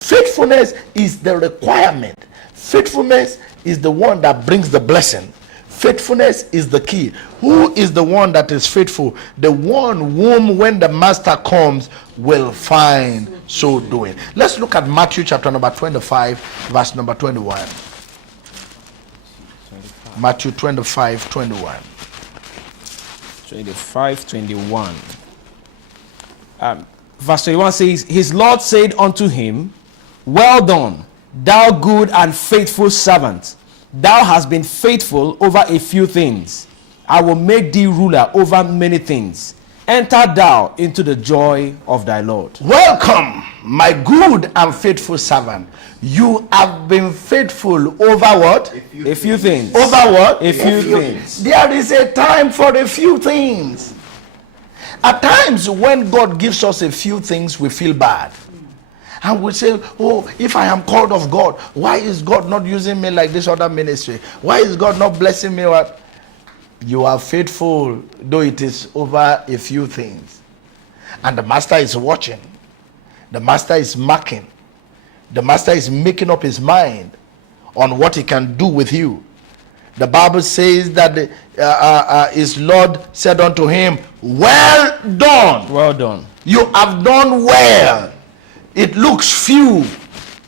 Faithfulness is the requirement. Faithfulness is the one that brings the blessing. Faithfulness is the key. Who is the one that is faithful? The one whom, when the master comes, will find so doing. Let's look at Matthew chapter number 25, verse number 21. Matthew 25, 21. 25, 21. Verse 21 says, His Lord said unto him, Well done, thou good and faithful servant. Thou hast been faithful over a few things. I will make thee ruler over many things. Enter thou into the joy of thy Lord. Welcome, my good and faithful servant. You have been faithful over what? A few things. Over what? A few things. There is a time for a few things. At times when God gives us a few things, we feel bad. And we say, oh, if I am called of God, why is God not using me like this other ministry? Why is God not blessing me? What? You are faithful, though it is over a few things. And the master is watching. The master is marking. The master is making up his mind on what he can do with you. The Bible says that his Lord said unto him, Well done. Well done. You have done well. It looks few.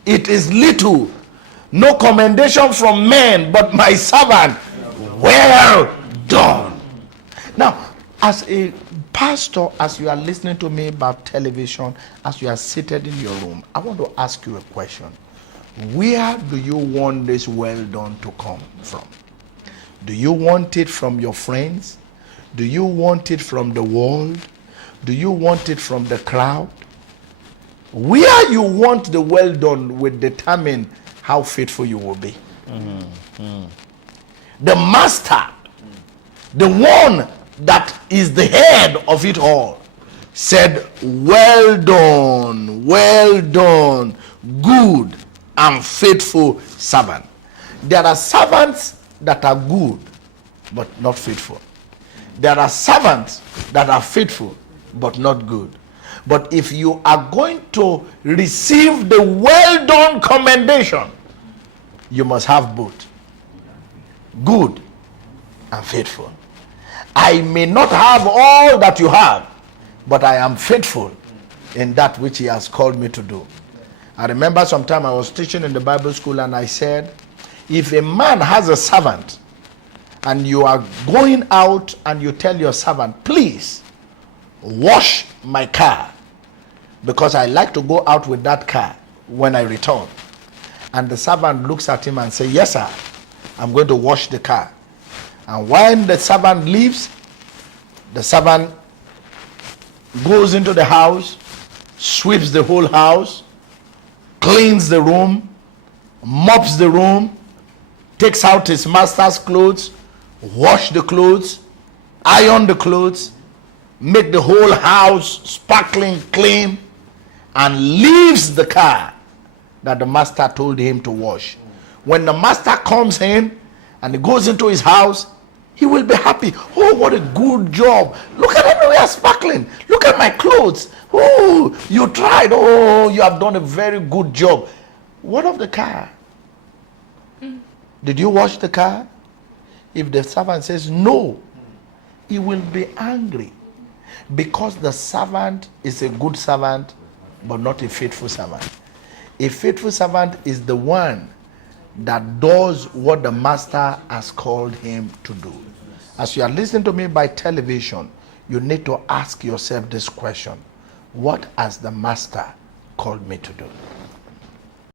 It is little. No commendation from men, but my servant. Well done. Now, as a pastor, as you are listening to me about television, as you are seated in your room, I want to ask you a question. Where do you want this well done to come from? Do you want it from your friends? Do you want it from the world? Do you want it from the crowd? Where you want the well done will determine how faithful you will be. The master, the one that is the head of it all, said, Well done, good and faithful servant. There are servants that are good but not faithful. There are servants that are faithful but not good. But if you are going to receive the well done commendation, you must have both, good and faithful. I may not have all that you have, but I am faithful in that which he has called me to do. I remember sometime I was teaching in the Bible school and I said, if a man has a servant and you are going out and you tell your servant, please wash my car, because I like to go out with that car when I return. And the servant looks at him and says, Yes, sir, I'm going to wash the car. And when the servant leaves, the servant goes into the house, sweeps the whole house, cleans the room, mops the room, takes out his master's clothes, wash the clothes, iron the clothes, make the whole house sparkling clean, and leaves the car that the master told him to wash. When the master comes in and he goes into his house, he will be happy. Oh, what a good job. Look at everywhere sparkling. Look at my clothes. Oh, you tried. Oh, you have done a very good job. What of the car? Did you wash the car? If the servant says no, he will be angry, because the servant is a good servant but not a faithful servant. A faithful servant is the one that does what the master has called him to do. As you are listening to me by television, you need to ask yourself this question: what has the master called me to do?